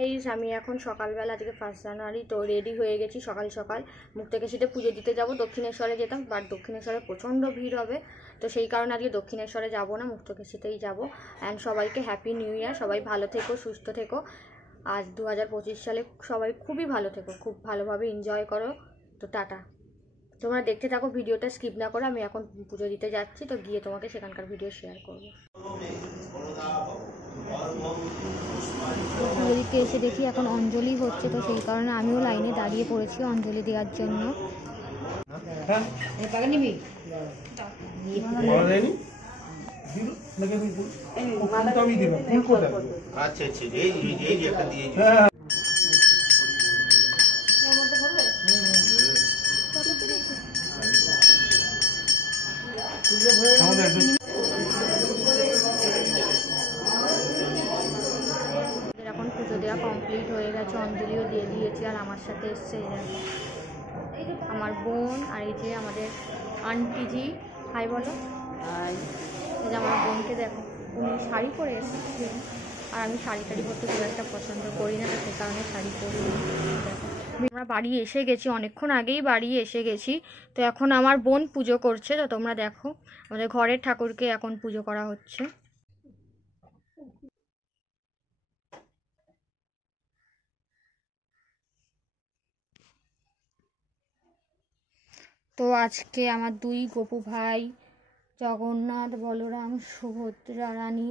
guys আমি এখন সকালবেলা আজকে 1 জানুয়ারি তো রেডি হয়ে গেছি সকাল সকাল মুক্তাকেশীতে পুজো দিতে যাব দক্ষিণেশ্বরে যেতাম বাট দক্ষিণেশ্বরে প্রচণ্ড ভিড় হবে তো সেই কারণে আজকে দক্ষিণেশ্বরে যাব না মুক্তাকেশীতেই যাব অ্যান্ড সবাইকে হ্যাপি নিউ ইয়ার সবাই ভালো থেকো সুস্থ থেকো আজ 2025 সালে সবাই খুবই ভালো থেকো খুব ভালোভাবে এনজয় করো তো টাটা তোমরা দেখতে থাকো ভিডিওটা স্কিপ না করে আমি এখন পুজো দিতে যাচ্ছি তো গিয়ে তোমাকে সেখানকার ভিডিও শেয়ার করব পুজো দিতে এসে দেখি এখন অঞ্জলি হচ্ছে তো সেই কারণে আমিও লাইনে দাঁড়িয়ে পড়েছি অঞ্জলি দেওয়ার জন্য এখন পুজো দেওয়া কমপ্লিট হয়ে গেছে অঞ্জলিও দিয়ে দিয়েছি আর আমার সাথে এসছে আমার বোন আর এই যে আমাদের আন্টিজি হাই বলো আর এই যে আমার বোনকে দেখো উনি শাড়ি পরে এসেছে আর আমি শাড়ি টাড়ি পরতে খুব একটা পছন্দ করি না সে কারণে শাড়ি পরি দেখো আমরা বাড়ি এসে গেছি অনেকক্ষণ আগেই বাড়ি এসে গেছি তো এখন আমার বোন পুজো করছে তো তোমরা দেখো আমাদের ঘরের ঠাকুরকে এখন পুজো করা হচ্ছে তো আজকে আমার দুই গপু ভাই জগন্নাথ বলরাম সুভদ্রা রানী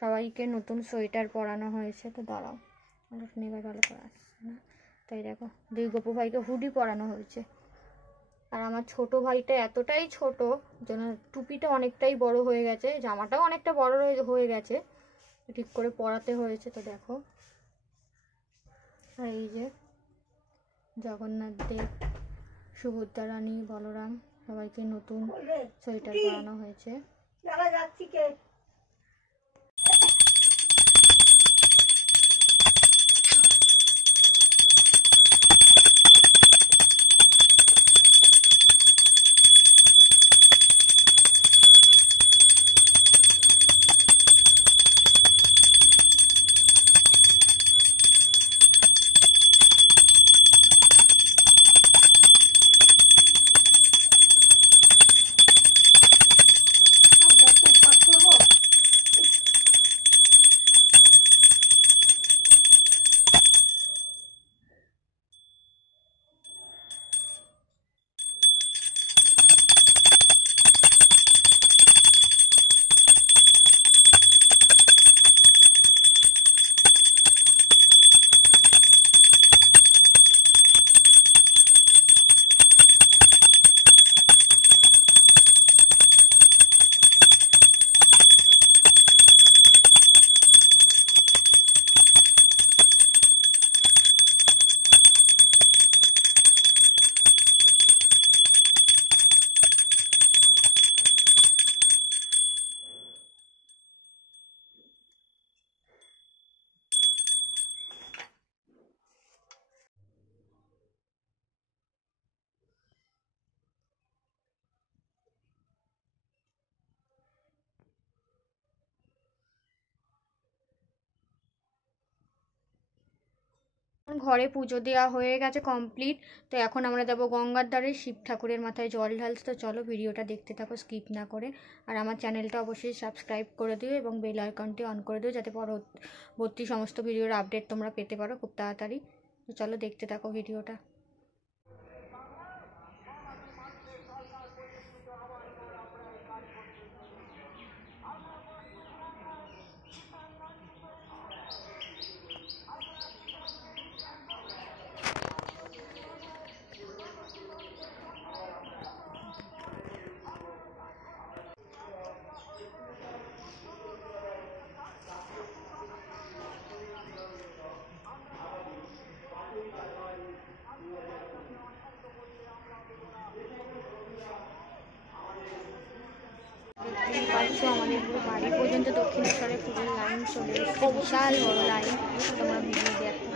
সবাইকে নতুন সোয়েটার পরানো হয়েছে তো দাঁড়াও এবার ভালো করে আসছে না তাই দেখো দুই গপু ভাইকে হুডি পরানো হয়েছে আর আমার ছোট ভাইটা এতটাই ছোট যেন টুপিটা অনেকটাই বড় হয়ে গেছে জামাটাও অনেকটা বড় হয়ে গেছে ঠিক করে পরাতে হয়েছে তো দেখো আর এই যে জগন্নাথ দেব সুভদ্রা রানী বলরাম সবাইকে নতুন সোয়েটার পরানো হয়েছে ঘরে পুজো দেওয়া হয়ে গেছে কমপ্লিট তো এখন আমরা যাবো গঙ্গার ধারে শিব ঠাকুরের মাথায় জল ঢালতে তো চলো ভিডিওটা দেখতে থাকো স্কিপ না করে আর আমার চ্যানেলটা অবশ্যই সাবস্ক্রাইব করে দিও এবং বেল আইকনটি অন করে দিও যাতে পরবর্তী সমস্ত ভিডিওর আপডেট তোমরা পেতে পারো খুব তাড়াতাড়ি তো চলো দেখতে থাকো ভিডিওটা আমাদের পুরো বাড়ি পর্যন্ত দক্ষিণেশ্বরে পুজোর লাইন চলে এসেছে বিশাল বড় লাইন তোমরা ভিডিও দেখো